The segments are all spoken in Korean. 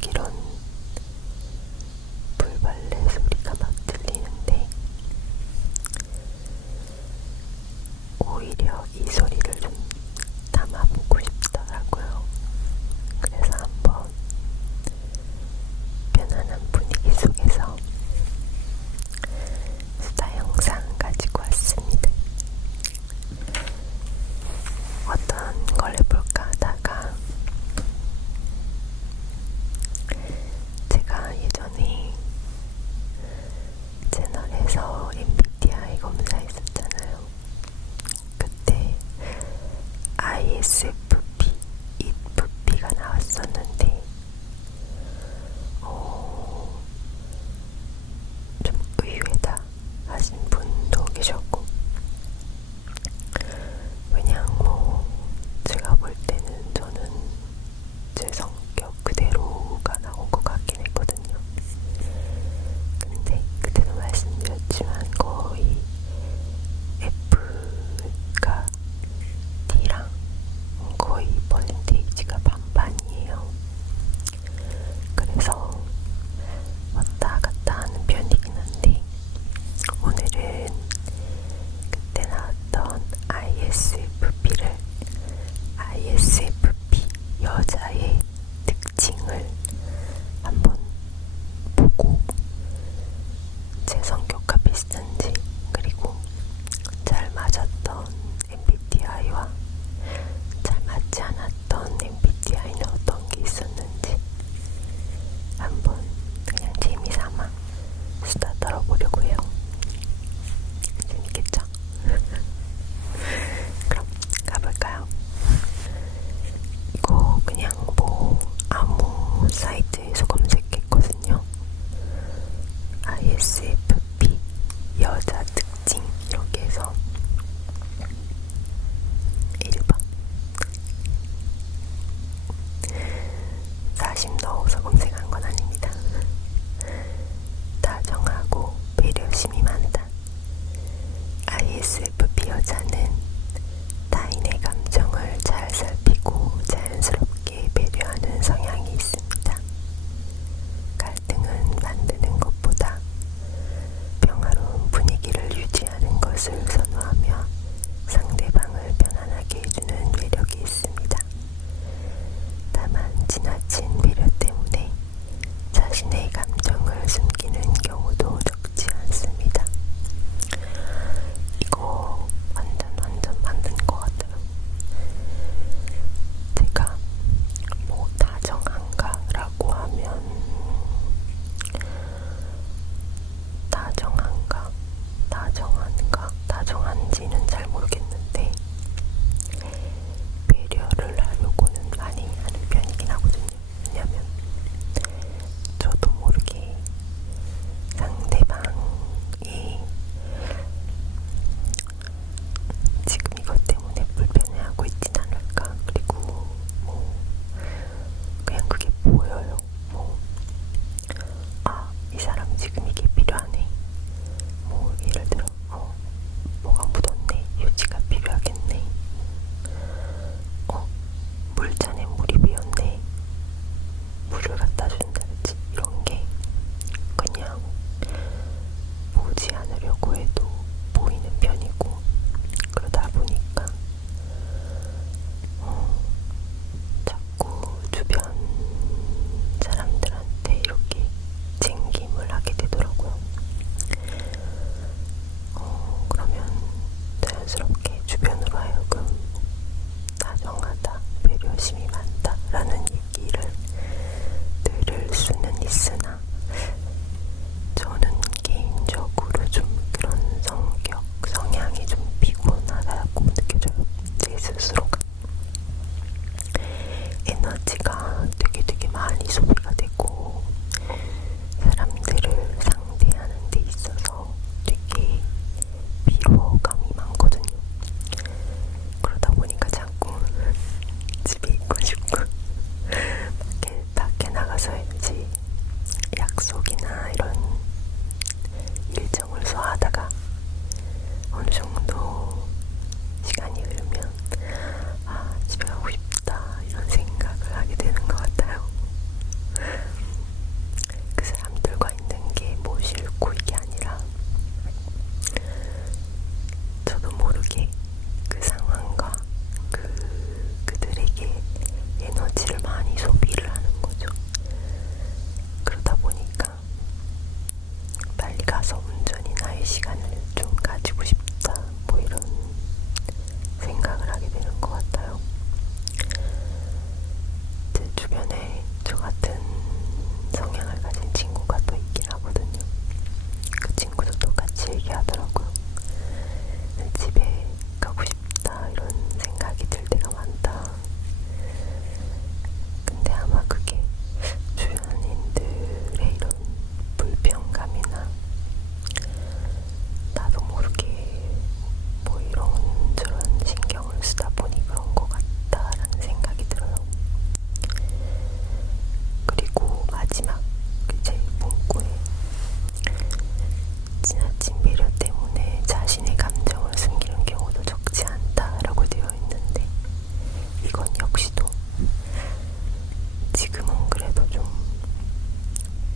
자기론 불벌레 소리가 막 들리는데 오히려 이 소리를 좀 담아보고 싶더라고요. 그래서 한번 편안한 분위기 속에서 수다 영상 가지고 왔습니다. 어떤 걸 해볼까 하다가 제가 예전에 채널에서 MBTI 검사했었잖아요. 그때 ISFP, ISFP가 나왔었는데 좀 의외다 하신 분도 계셨고, 그냥 제가 볼 때는 저는 제 성격 그대로가 나온 것 같긴 했거든요. 근데 그때도 말씀드렸지만 거의 F가 D랑 거의 퍼센테이지가 반반이에요. 그래서 왔다 갔다 하는 편이긴 한데, 오늘은 그때 나왔던 ISFP를 ISFP 여자의 특징을 한번 보고 제 성격과 비슷한지, 그리고 잘 맞았던 MBTI와 잘 맞지 않았던 MBTI는 어떤 게 있었는지 한번 그냥 재미삼아 수다 떨어보려고 해요. 재밌겠죠? 그럼 가볼까요? 이거 그냥 아무 사이트에서 검색했거든요. ISFP 여자 특징 이렇게 해서 1번 사심 넣어서 검색한 건 아닙니다. 다정하고 배려심이 많다. ISFP 여자는 타인의 감정을 잘 살피고 자연스럽게 배려하는 성향이 있습니다. 갈등은 만드는 것보다 평화로운 분위기를 유지하는 것을 선호하며 상대방을 편안하게 해주는 매력이 있습니다. 다만 지나친 배려 때문에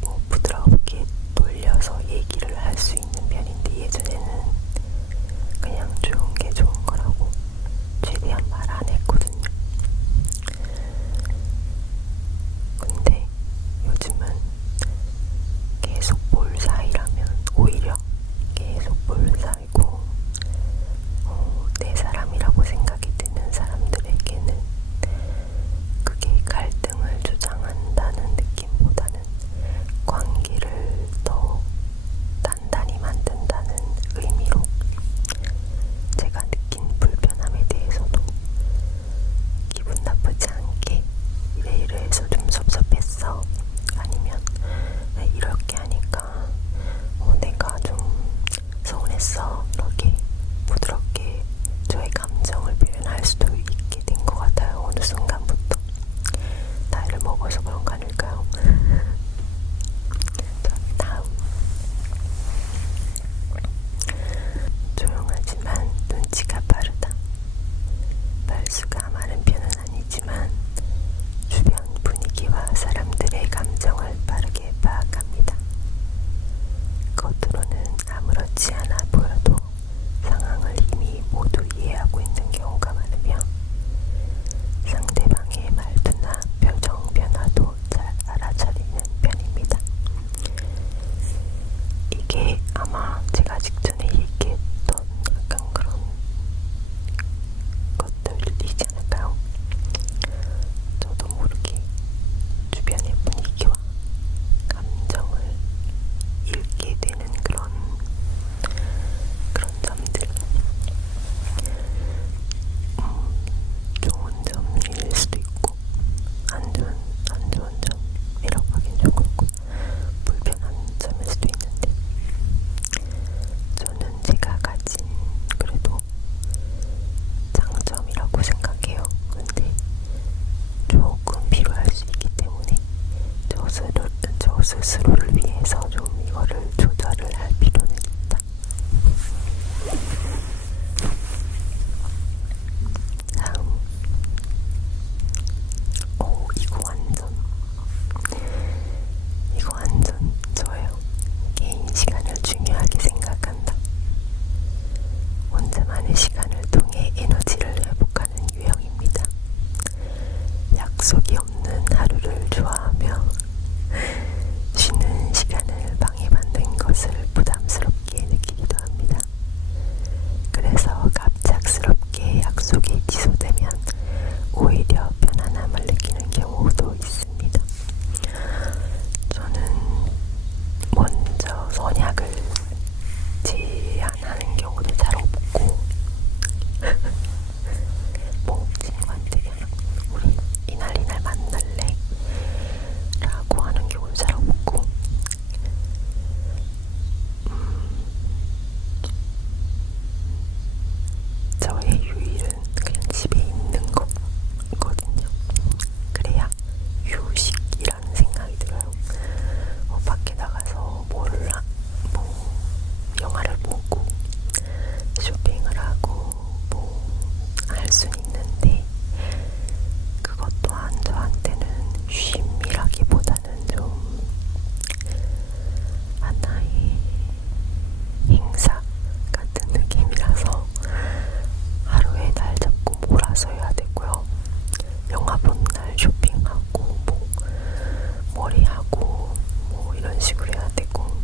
뭐 부드럽게 돌려서 얘기를 할 수 있는 편인데, 예전에는 그냥 좋은 게 좋은 거라고 최대한 말 안 했거든요. 근데 요즘은 계속 볼 사이라면 오히려 계속 볼 사이고, 내 사람이라고 생각이 드는 사람들에게는 그게 갈등을 조장한다는 느낌보다는 관계를 더 단단히 만든다는 의미로 제가 느낀 불편함에 대해서도 기분 나쁘지 않게 이래 해서 좀 섭섭했어, 아니면 이렇게 하니까 내가 좀 서운했어, 이렇게 부드럽게 저의 감정을 표현할 수도 있게 된 것 같아요. 어느 순간부터. 나이를 먹어서 그런 거 아닐까요? 자, 다음. 조용하지만 눈치가 빠르다. 말수가 많은 편은 아니지만 주변 분위기와 사람들의 감정을 빠르게 파악합니다. 겉으로는 아무렇지 않아 보여도 상황을 이미 모두 이해하고 있는 경우가 많으며, 상대방의 말투나 표정 변화도 잘 알아차리는 편입니다. 이게 아마 제가 직전에 얘기했던 약간 그런 것들이지 않을까요? 저도 모르게 주변의 분위기와 감정을 읽게 되는 그런 점들, 좋은 점일 수도 있고 안 좋은 점이라고 하긴 좀 그렇고 불편한 점일 수도 있는데, 저는 제가 가진 그래도 장점이라고 생각해요. 근데 조금 필요할 수 있기 때문에 저 스스로를 위해서 좀 이거를 조절을 할 필요는 있다. 다음. 이거 완전 저예요. 개인 시간을 중요하게 생각한다. 혼자만의 시간을 통해 에너지를 회복하는 유형입니다. 약속이 없는 하루를 좋아하며 쉬는 시간을 방해받는 것을 부담스럽게 느끼기도 합니다. 그래서 갑작스럽게 약속이 취소되면 오히려 편안함을 느끼는 경우도 있습니다. 저는 먼저 선약을 제안하는 경우도 잘 없고, 뭐 친구한테 우리 이날 만날래? 라고 하는 경우도 잘 없고, 저의 휴일은 그냥 집에 있는 거거든요. 그래야 휴식이라는 생각이 들어요. 밖에 나가서 뭐 영화를 보고 쇼핑을 하고 뭐 할 수는 있는데, 그것 또한 저한테는 쉼이라기보다는 좀 하나의 행사 같은 느낌이라서 하루에 날 잡고 몰아서 해야 되고요. 영화 보는 날 쇼핑하고 뭐 머리하고 뭐 이런 식으로 해야 되고,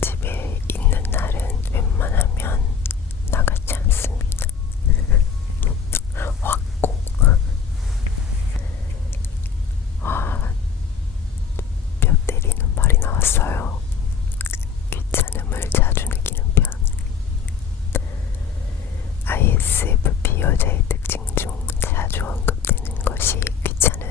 집에 있는 날은 웬만하면 나가지 않습니다. 왔고 뼈 때리는 말이 나왔어요. 귀찮음을 자주 느끼는 편. ISFP 여자의 특징 중 자주 언급되는 것이 귀찮음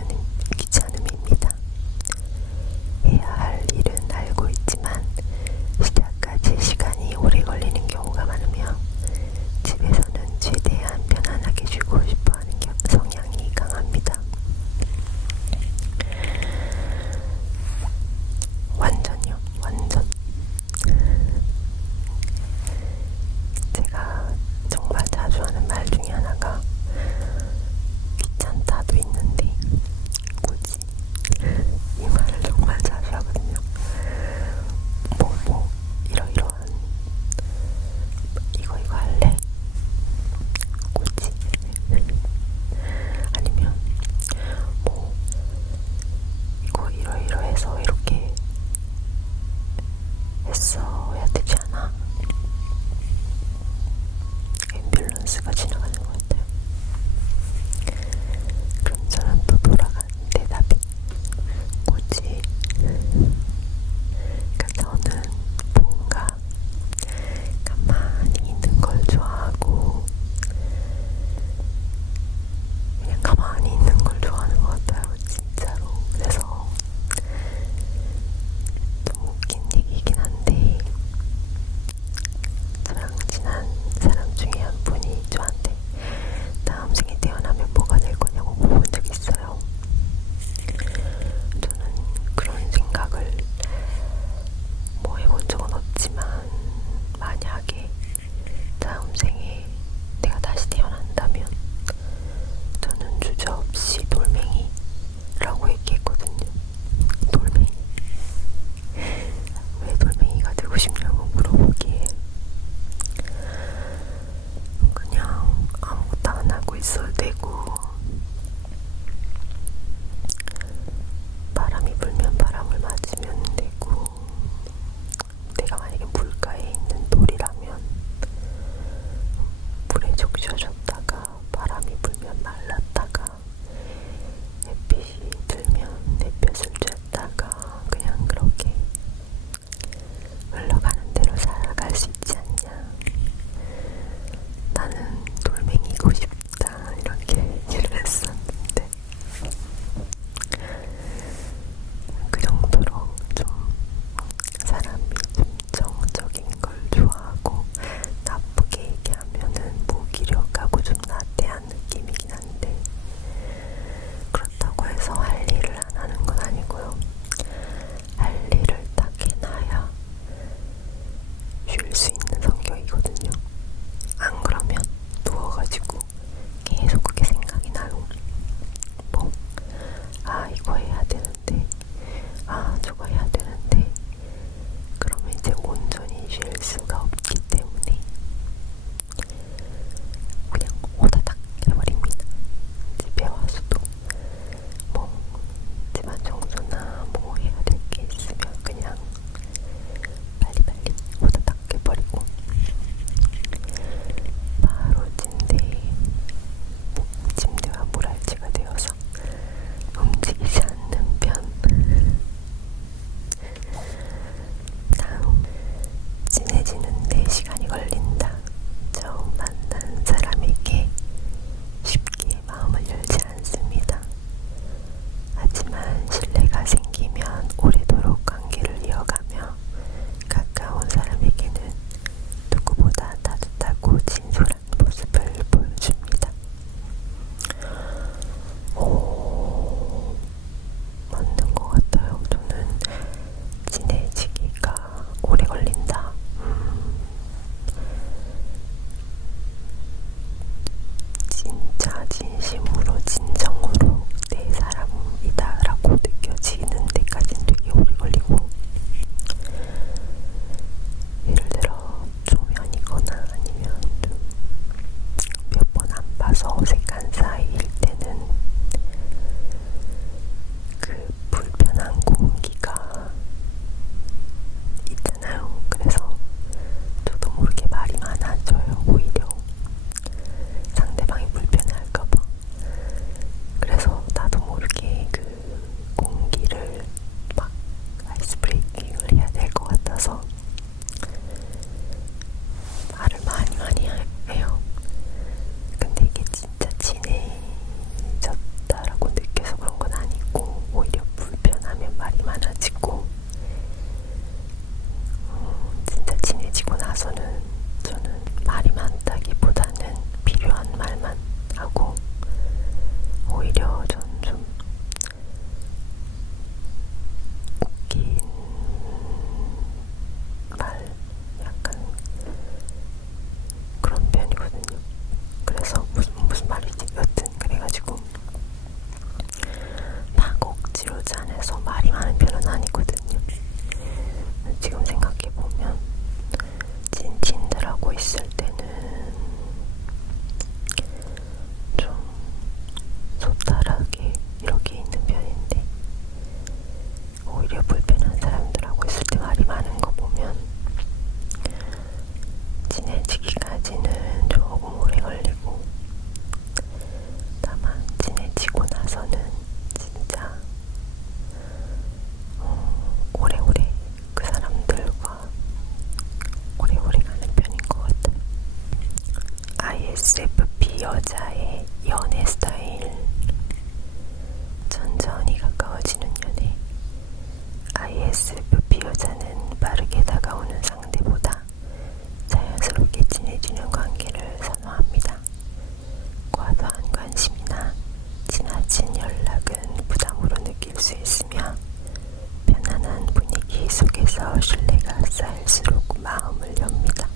그래서 신뢰가 쌓일수록 마음을 엽니다.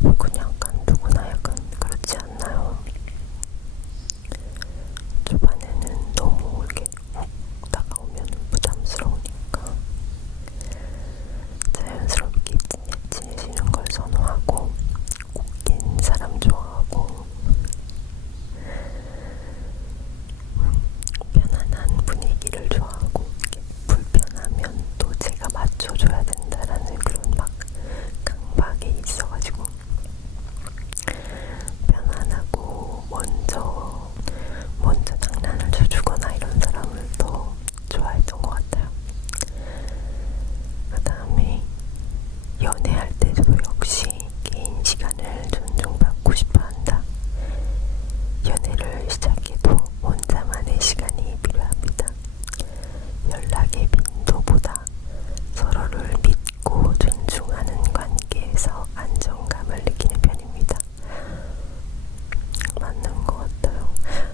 이건 약간 누구나 약간 그렇지 않나요? 초반에는 너무 이렇게 훅 다가오면 부담스러우니까 자연스럽게 친해지는 걸 선호하고, 웃긴 사람 좋아하고, 편안한 분위기를 좋아하고, 불편하면 또 제가 맞춰줘야 된다라는 그런 막 강박이 있어가지고 편안하고 먼저 장난을 쳐주거나 이런 사람을 더 좋아했던 것 같아요. 그 다음에 연애할 때도 역시 개인 시간을 존중받고 싶어 한다. 연애를 시작해도 혼자만의 시간이 필요합니다. 연락의 빈도보다 서로를 믿고 존중하는 관계에서 안정감을 느끼는 편입니다. 맞는 것 같아요.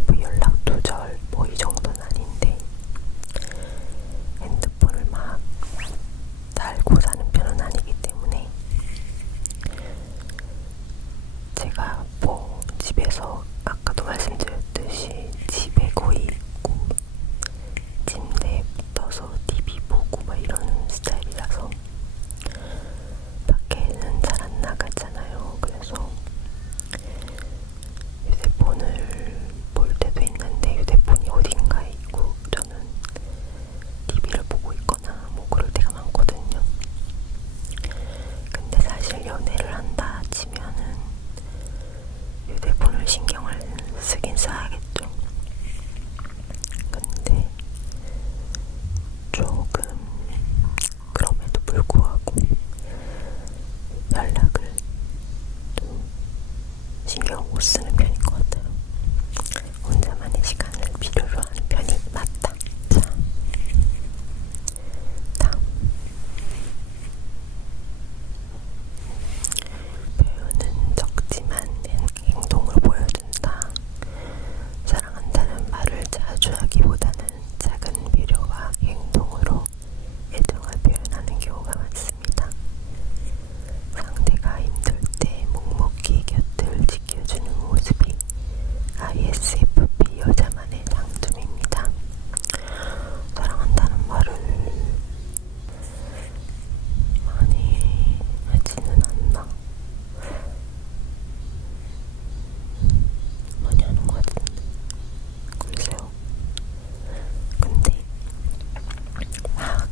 뭐 연락 두절 뭐 이 정도는 아닌데 핸드폰을 막 달고 사는 편은 아니기 때문에 제가 뭐 집에서 아까도 말씀드렸듯이 집에 거의 있고 침대에 붙어서 TV 보고 막 이런 스타일이라서 밖에는 잘 안 나가잖아요. 그래서 휴대폰을 볼 때도 있는데 휴대폰이 어딘가에 있고 저는 TV를 보고 있거나 뭐 그럴 때가 많거든요. 근데 사실 연애를 한다 치면은 휴대폰을 신경을 쓰긴 써야겠죠. 근데 조금 그럼에도 불구하고 연락을 좀 신경 못 쓰는 편인 것 같아요. 혼자만의 시간을 필요로 하는 편이 맞다. 자, 다음. 표현은 적지만 행동을 보여준다. 사랑한다는 말을 자주 하기보다는 작은 배려와 행동으로 애정을 표현하는 경우가 많습니다. 상대가 힘들 때 묵묵히 곁을 지켜주는 모습이 ISFP 여자만의 장점입니다. 사랑한다는 말을 많이 하지는 않나? 많이 하는 것 같은데 글쎄요. 근데 막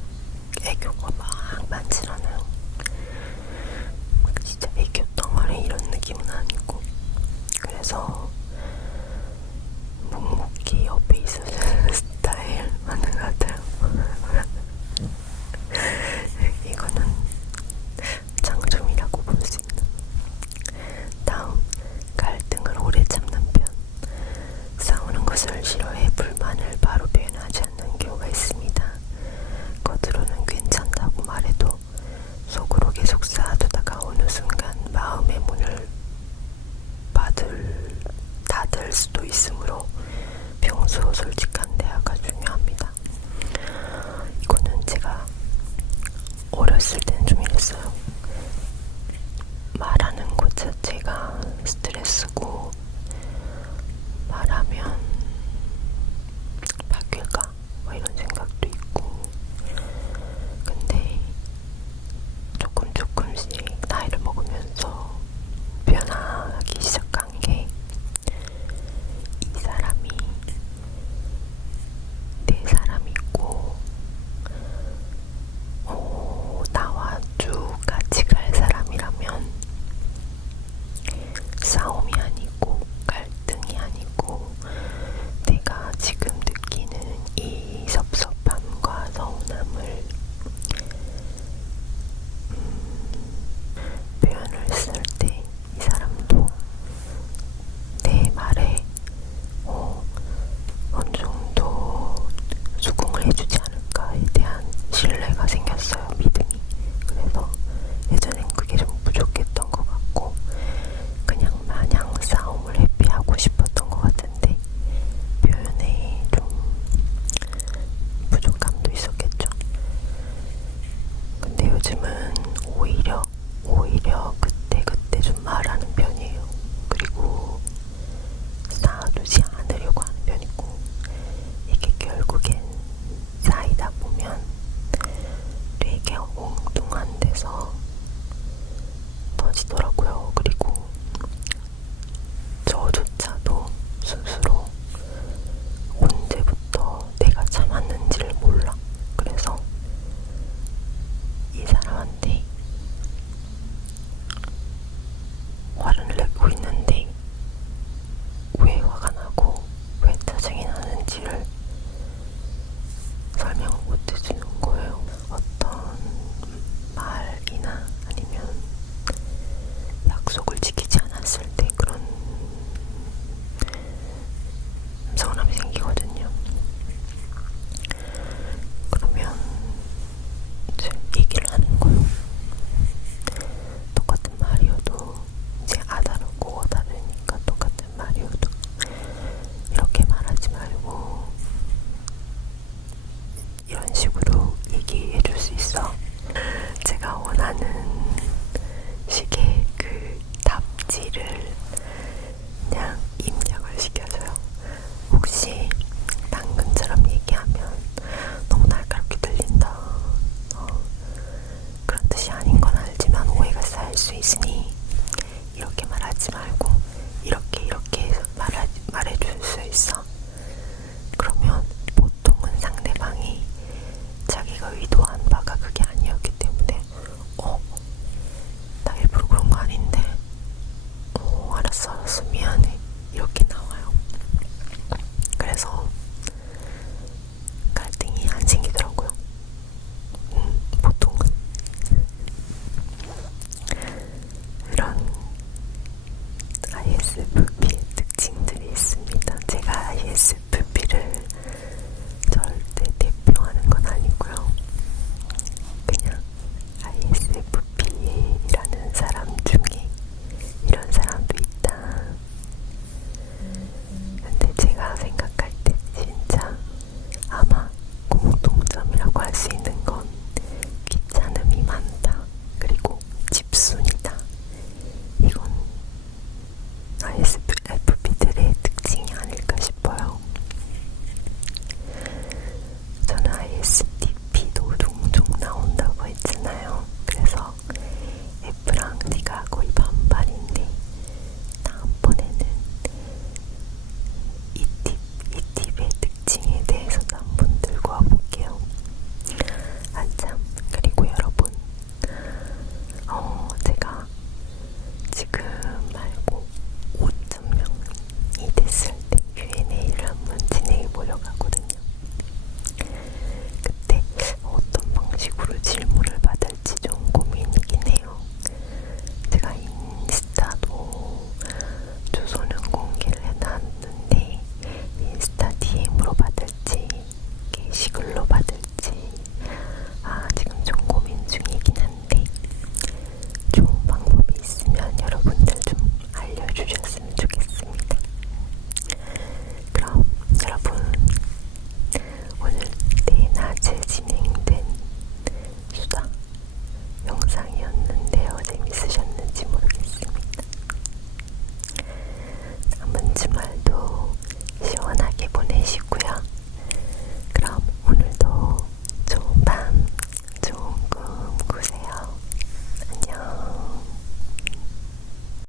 애교가 막 많진 않아요. 막 진짜 애교 덩어리 이런 느낌은 아니고, 그래서 묵묵히 옆에 있어주는 스타일 맞는 것 같아요. 이거는 장점이라고 볼 수 있는. 다음, 갈등을 오래 참는 편. 싸우는 것을 싫어해 불만을 바로 표현하지 않는 경우가 있습니다. 겉으로는 괜찮다고 말해도 속으로 계속 쌓아두다가 어느 순간 마음의 문을 닫을 수도 있으므로 평소 솔직한